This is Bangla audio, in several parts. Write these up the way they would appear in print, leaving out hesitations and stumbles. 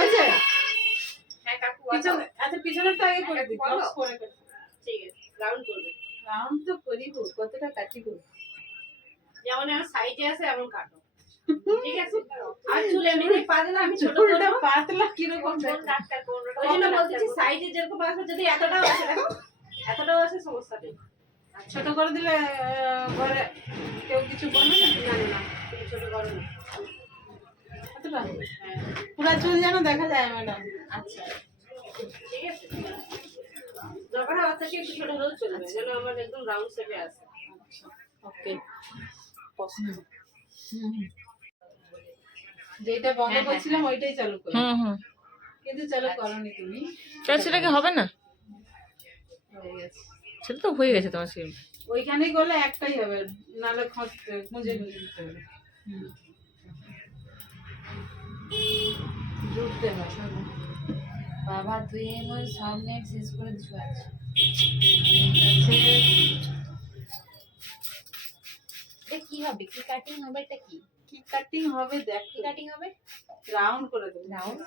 আচ্ছা হ্যাঁ কাকু আচ্ছা পিছনেরটা আগে করে দিই ক্রস করে ঠিক আছে রাউন্ড করবে রাউন্ড তো করিব কতটা কাটিব যেমন আমার সাইডে আছে এমন কাটো ঠিক আছে আর চুল এমনি পাতলা আমি ছোট চুলটা পাতলা কি রকম কোন ডাক্তার কোন ওই জন্য বলতেছি সাইডে যেরকম আছে যদি এতটাও আছে দেখো এতটাও আছে সমস্যা নেই ছোট করে দিলে ঘরে কেউ কিছু বলবে না জানি না ছোট করো না কতটা পুরো চুল যেন দেখা যায় ম্যাডাম আচ্ছা ঠিক আছে দরকার হয় অত একটু ছোট হলেও চলবে যেন আমার একদম রাউন্ড শেপে আসে ওকে পছন্দ যেটা বন্ধ করছিলাম ওইটাই চালু করো কিন্তু চালু করোনি তুমি সেটা কি হবে না হয়ে গেছে সেটা তো হয়ে গেছে তোমার সিম ওইখানে গেলে একটাই হবে নালে খুঁজে দিতে হবে জুড়তে হবে বাবা তুই আমার সামনে শেষ করে দিস আজ এটা কি হবে কি কাটিং হবে এটা কি কি কাটিং হবে দেখ কি কাটিং হবে রাউন্ড করে দেব রাউন্ড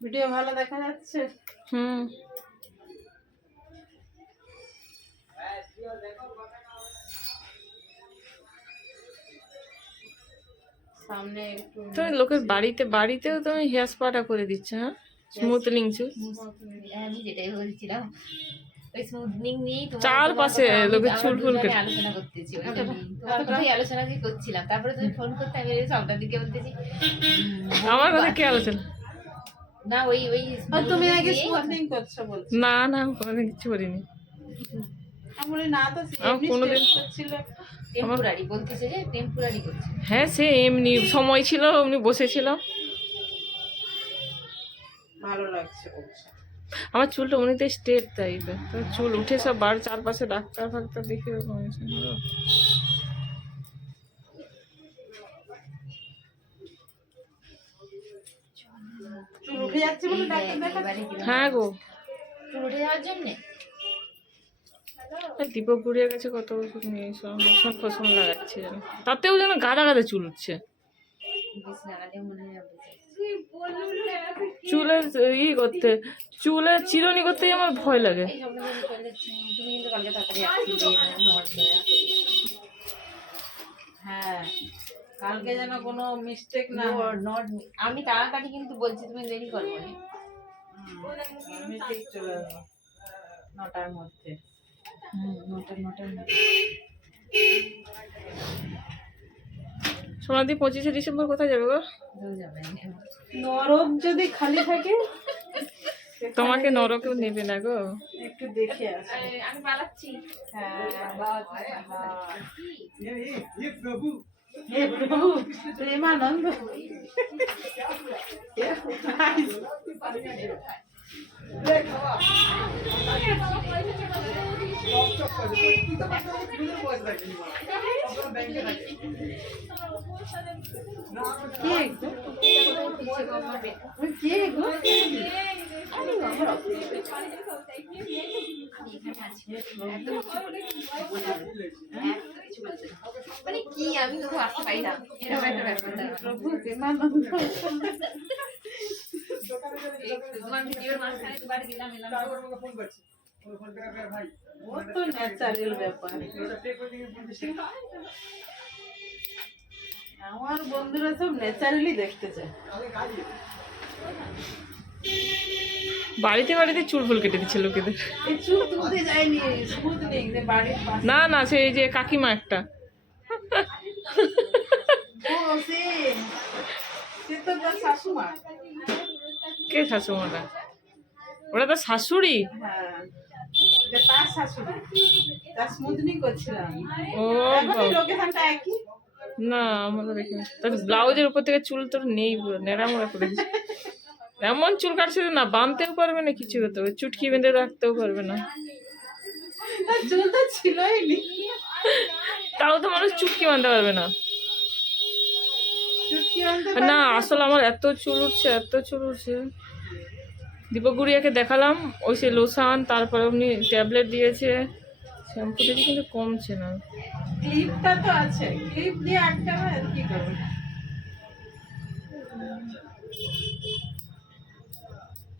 ভিডিও ভালো দেখা যাচ্ছে সামনে একটু তুমি লোকের বাড়িতেও তুমি হেয়ার স্পাটা করে দিচ্ছ হ্যাঁ স্মুথনিং চুল আমি যেটাই বলছিলাম ওই স্মুথনিং নিয়েই চারপাশে লোকের চুল ফুল কেটে আলোচনা করতেছি ওইটা নিয়ে তোমার কথাই আলোচনা করছিলাম তারপরে তুমি ফোন করতে আমি সবটার দিকে বলতেছি আমার কথা কে আলোচনা না ওই ওই তুমি আগে স্মুথনিং করছো বলছো না না আমি কোনোদিন কিছু করিনি আমরে না তো আমার কোনোদিন ছিল টেম্পোরারি বলতেছে যে টেম্পোরারি করছে হ্যাঁ সে এমনি সময় ছিল এমনি বসেছিলাম ভালো লাগছে বলছে আমার চুলটা এমনিতে স্ট্রেট টাইপের চুল উঠে সব চারপাশে ডাক্তার ফাক্তার দেখে এরকম হয়েছে চুল উঠে যাচ্ছে বলে ডাক্তার দেখাচ্ছি হ্যাঁ গো চুল উঠে যাওয়ার জন্য দীপকপুরের কাছে কত ওষুধ নিয়ে সব লোশন ফসন লাগাচ্ছে যেন তাতেও যেন গাদা গাদা চুল উঠছে বেশ লাগালে মনে হয় চুলের করতে চুলের চিরুনি করতেই আমার ভয় লাগে এই সব তুমি কিন্তু কালকে তাড়াতাড়ি আসছি হ্যাঁ কালকে যেন কোনো মিস্টেক না নট আমি তাড়াতাড়ি কিন্তু বলছি তুমি দেরি করবো না আমি ঠিক চলে যাবো 9টার মধ্যে নটার সোনাদি 25শে ডিসেম্বর কোথায় যাবে গো যাবে নরক যদি খালি থাকে তোমাকে নরকেও নেবে না গো একটু দেখে আসি আমি পালাচ্ছি হে প্রভু প্রেমানন্দ মানে কি আমি তো আসতে পারি না এরকম একটা ব্যাপার প্রভু প্রেমানন্দ তোমার ভিডিওর মাঝখানে দুবার গেলাম এলাম ও তো ন্যাচারাল ব্যাপার আমার বন্ধুরা সব ন্যাচারালি দেখতে চায় বাড়িতে চুল ফুল কেটে দিচ্ছে লোকেদের এই চুল তুলতে যায়নি স্মুথনিং যে বাড়ির পাশে না না সেই যে কাকিমা একটা ও সে তো তার শাশুমা কে শাশুমাটা ওরা তো শাশুড়ি হ্যাঁ এটা তার শাশুড়ি তার স্মুথনিং করছিলাম ও লোকেশনটা একই না আমরা দেখিনি তার ব্লাউজের উপর থেকে চুল তোর নেই পুরো নেড়ামোড়া করে দিচ্ছে এমন চুল কাটছে না বাঁধতেও পারবে না কিছু হতে হবে চুটকি বেঁধে রাখতেও পারবে না চুল তো ছিলই নি তাও তো মানুষ চুটকি মানতে পারবে না। চুটকি আনতে না আসলে আমার এত চুল উঠছে, এত চুল উঠছে। দীপক গুড়িয়াকে দেখালাম, ওই সে লোশান, তারপরে উনি ট্যাবলেট দিয়েছে, শ্যাম্পু দিয়েছে, কিন্তু কমছে না। ক্লিপটা তো আছে, ক্লিপ দিয়ে আটকাবে আর কি করবে।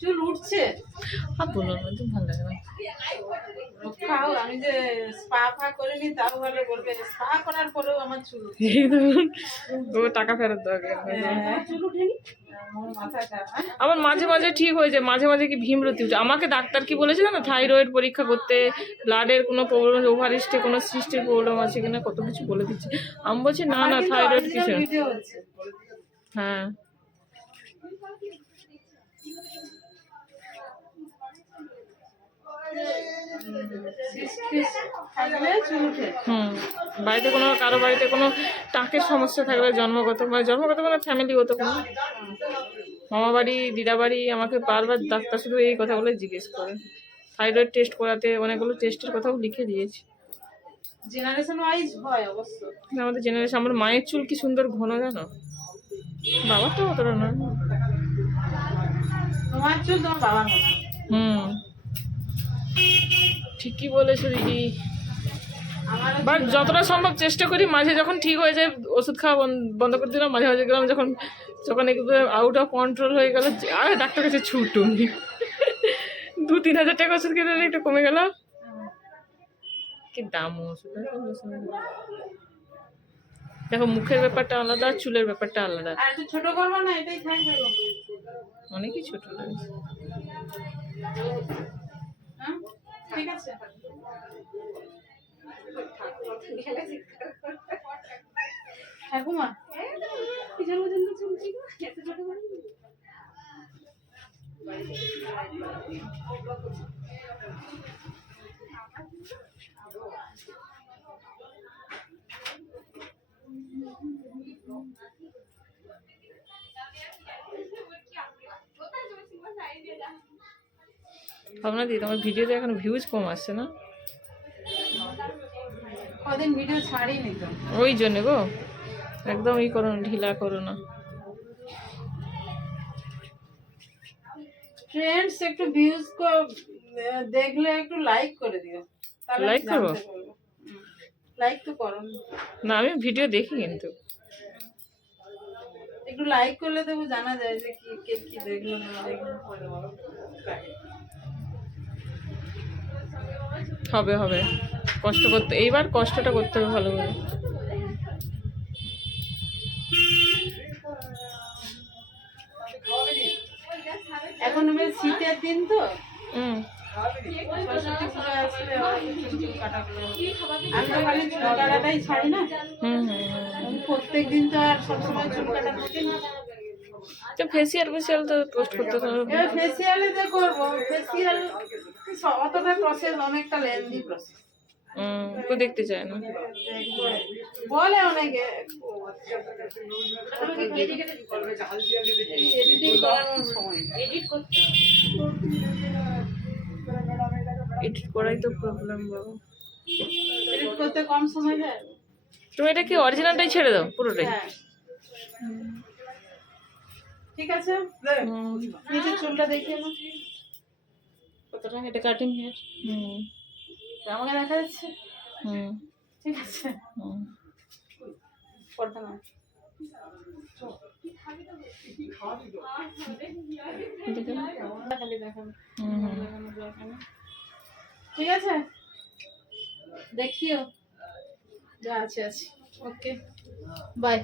চুল উঠছে আর বলো না, তো ভালো লাগে না। খাও, আমি যে স্পা ফা করিনি তাও ভালো বলবে, স্পা করার পরেও আমার চুল উঠছে। এই ধরুন, ও টাকা ফেরত দেওয়া গেল। চুল উঠেনি আমার মাথাটা। আমার মাঝে মাঝে ঠিক হয়ে যায়, মাঝে মাঝে কি ভীমরতি উঠে। আমাকে ডাক্তার কি বলেছিল না, থাইরয়েড পরীক্ষা করতে, ব্লাডের কোনো প্রবলেম, ওভারিস্টে কোনো সিস্টের প্রবলেম আছে কিনা, কত কিছু বলে দিচ্ছে। আমি বলছি না না, থাইরয়েড কিছু না। ভিডিও হচ্ছে। হ্যাঁ থাকলে চুল উঠে। বাড়িতে কোনো কারো বাড়িতে কোনো টাকের সমস্যা থাকলে, জন্মগত মানে জন্মগত কোনো ফ্যামিলিগত কোনো, মামা বাড়ি দিদা বাড়ি, আমাকে বারবার ডাক্তার শুধু এই কথাগুলো জিজ্ঞেস করে। থাইরয়েড টেস্ট করাতে অনেকগুলো টেস্টের কথাও লিখে দিয়েছি। জেনারেশন ওয়াইজ হয় অবশ্য। আমাদের জেনারেশন, আমার মায়ের চুল কি সুন্দর ঘন জানো, বাবার তো অতটা নয়। তোমার চুল তোমার বাবার মতো। ঠিকই বলেছো দিদি। আমার বাট যতটা সম্ভব চেষ্টা করি, মাঝে যখন ঠিক হয়ে যায় ওষুধ খাওয়া বন্ধ করে দিলাম, মাঝে মাঝে গেলাম, যখন যখন একটু আউট অফ কন্ট্রোল হয়ে গেল, আর ডাক্তার কাছে ছুটুনি, 2-3 হাজার টাকা ওষুধ খেতে একটু কমে গেল। কি দাম ওষুধ, দেখো মুখের ব্যাপারটা আলাদা, চুলের ব্যাপারটা আলাদা। আর একটু ছোট করবো না, এটাই থাকবে গো। অনেকই ছোট লাগে। হ্যাঁ ঠিক আছে। ঠাকুমা ভাবনা দি, তোমার ভিডিওতে এখন ভিউজ কম আসছে না? কদিন ভিডিও ছাড়িনি তো, ওই জন্য গো, একদম ই করো না, ঢিলা করো না। ফ্রেন্ডস একটু ভিউজ দেখলে একটু লাইক করে দিও, তাহলে লাইক করবো? লাইক তো করো না, আমি ভিডিও দেখি, কিন্তু একটু লাইক করলে তবু জানা যায় যে কি কে কি দেখলো না দেখলো। হবে হবে, কষ্ট করতে, এইবার কষ্টটা করতে হবে ভালো করে। এখন বেশ শীতের দিন তো, হুম সরস্বতী পূজা আসলে আবার একটু চুল কাটাগুলো। আমি তো খালি চুল কাটাটাই ছাড়ি না, হুম আমি প্রত্যেকদিন তো আর সবসময় চুল কাটা থাকি না। তো ফেসিয়াল তো পোস্ট করতে হবে। এবার ফেসিয়ালে যে করবো, ফেসিয়াল অতটা প্রসেস, অনেকটা লেন্দি প্রসেস। কেউ দেখতে চায় না। বলে অনেকে এডিটিং করার সময় এডিট করতে এডিট করাই তো প্রবলেম বাবা। এডিট করতে কম সময় যায়। তুমি এটা কি অরিজিনালটাই ছেড়ে দাও পুরোটাই? হ্যাঁ ঠিক আছে, নিচে চুলটা দেখিয়ে নাও কতটা, এটা কাটিং হেয়ার। আমাকে দেখা যাচ্ছে? ঠিক আছে, পর্দা না খালি দেখানো, ঠিক আছে দেখিও যা আছে আছে। Okay bye.